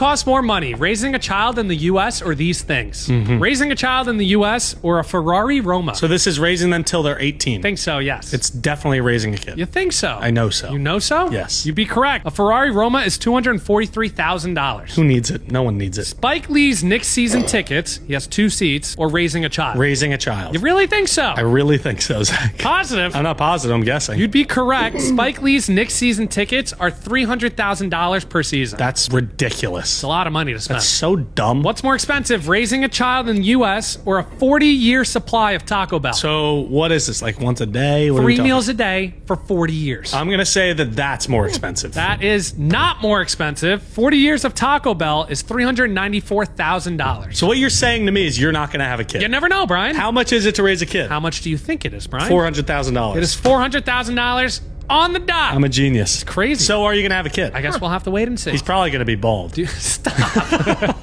costs more money, raising a child in the U.S. or these things? Raising a child in the U.S. or a Ferrari Roma? So this is raising them till they're 18. Think so, yes. It's definitely raising a kid. You think so? I know so. You know so? Yes. You'd be correct. A Ferrari Roma is $243,000. Who needs it? No one needs it. Spike Lee's Knicks season tickets, he has 2 seats, or raising a child? Raising a child. You really think so? I really think so, Zach. Positive. I'm not positive, I'm guessing. You'd be correct. Spike Lee's Knicks season tickets are $300,000 per season. That's ridiculous. It's a lot of money to spend. That's so dumb. What's more expensive, raising a child in the U.S. or a 40-year supply of Taco Bell? So what is this, like once a day? What are we 3 talking? meals a day for 40 years. I'm going to say that that's more expensive. That is not more expensive. 40 years of Taco Bell is $394,000. So what you're saying to me is you're not going to have a kid. You never know, Brian. How much is it to raise a kid? How much do you think it is, Brian? $400,000. It is $400,000 on the dot. I'm a genius. It's crazy. So are you going to have a kid? I guess we'll have to wait and see. He's probably going to be bald. Dude, stop.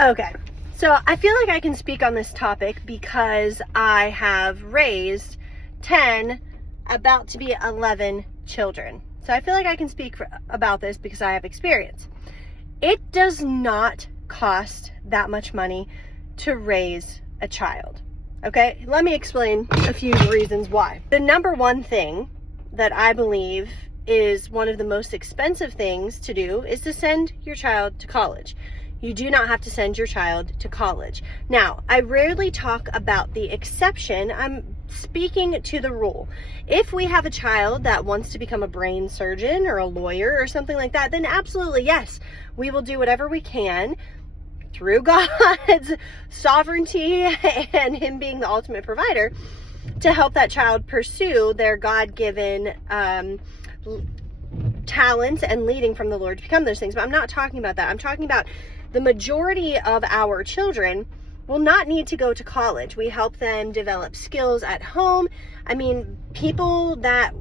Okay, so I feel like I can speak on this topic because I have raised 10, about to be 11 children. So I feel like I can speak about this because I have experience. It does not cost that much money to raise a child. Okay, let me explain a few reasons why. The number one thing that I believe is one of the most expensive things to do is to send your child to college. You do not have to send your child to college. Now, I rarely talk about the exception. I'm speaking to the rule. If we have a child that wants to become a brain surgeon or a lawyer or something like that, then absolutely, yes, we will do whatever we can through God's sovereignty and Him being the ultimate provider to help that child pursue their God-given talents and leading from the Lord to become those things. But I'm not talking about that. I'm talking about the majority of our children will not need to go to college. We help them develop skills at home. I mean, people that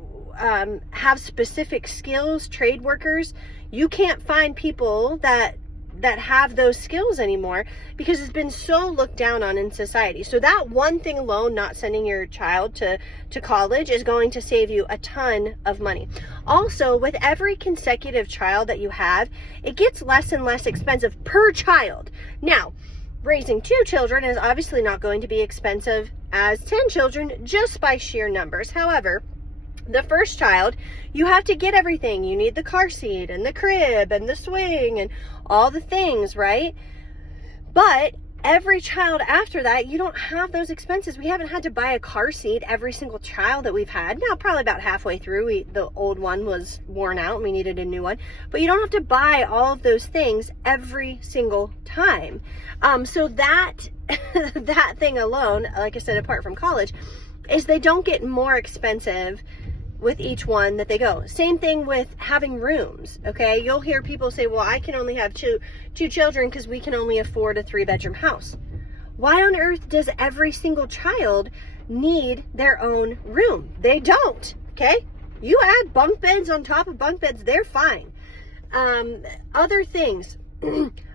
have specific skills, trade workers, you can't find people that have those skills anymore because it's been so looked down on in society. So that one thing alone, not sending your child to college, is going to save you a ton of money. Also, with every consecutive child that you have, it gets less and less expensive per child. Now, raising 2 children is obviously not going to be expensive as 10 children just by sheer numbers. However, the first child, you have to get everything. You need the car seat and the crib and the swing and all the things, right? But every child after that, you don't have those expenses. We haven't had to buy a car seat every single child that we've had. Now, probably about halfway through, the old one was worn out and we needed a new one. But you don't have to buy all of those things every single time. So that that thing alone, like I said, apart from college, is they don't get more expensive with each one that they go. Same thing with having rooms, okay? You'll hear people say, well, I can only have two children because we can only afford a 3-bedroom house. Why on earth does every single child need their own room? They don't, okay? You add bunk beds on top of bunk beds, they're fine. Other things,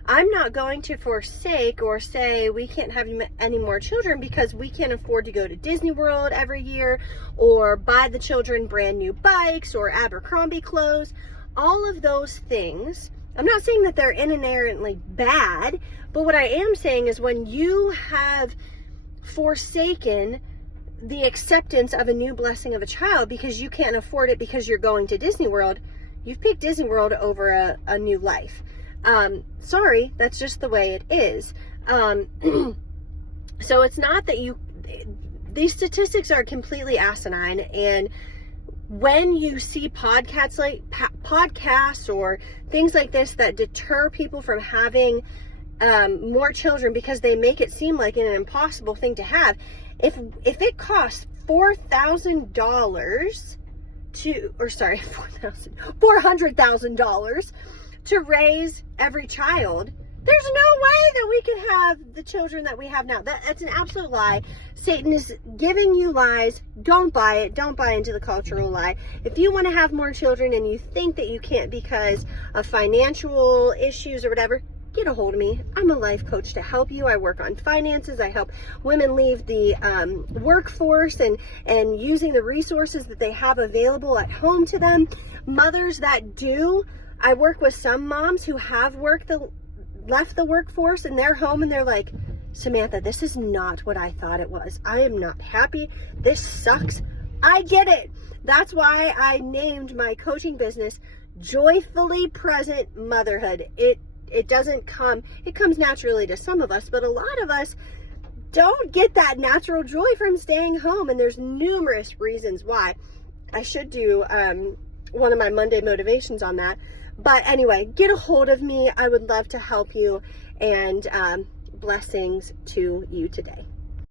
I'm not going to forsake or say we can't have any more children because we can't afford to go to Disney World every year or buy the children brand new bikes or Abercrombie clothes. All of those things, I'm not saying that they're inherently bad, but what I am saying is when you have forsaken the acceptance of a new blessing of a child because you can't afford it because you're going to Disney World, you've picked Disney World over a new life. Sorry, that's just the way it is. So it's not that these statistics are completely asinine, and when you see podcasts or things like this that deter people from having more children because they make it seem like an impossible thing to have, if it costs $400,000 to raise every child, there's no way that we can have the children that we have now. That's an absolute lie. Satan is giving you lies. Don't buy it. Don't buy into the cultural lie. If you want to have more children and you think that you can't because of financial issues or whatever, get a hold of me. I'm a life coach to help you. I work on finances. I help women leave the workforce and using the resources that they have available at home to them. Mothers that do I work with some moms who have left the workforce and they're home and they're like, Samantha, this is not what I thought it was. I am not happy. This sucks. I get it. That's why I named my coaching business Joyfully Present Motherhood. It doesn't come, it comes naturally to some of us, but a lot of us don't get that natural joy from staying home. And there's numerous reasons why. I should do one of my Monday motivations on that. But anyway, get a hold of me. I would love to help you, and blessings to you today.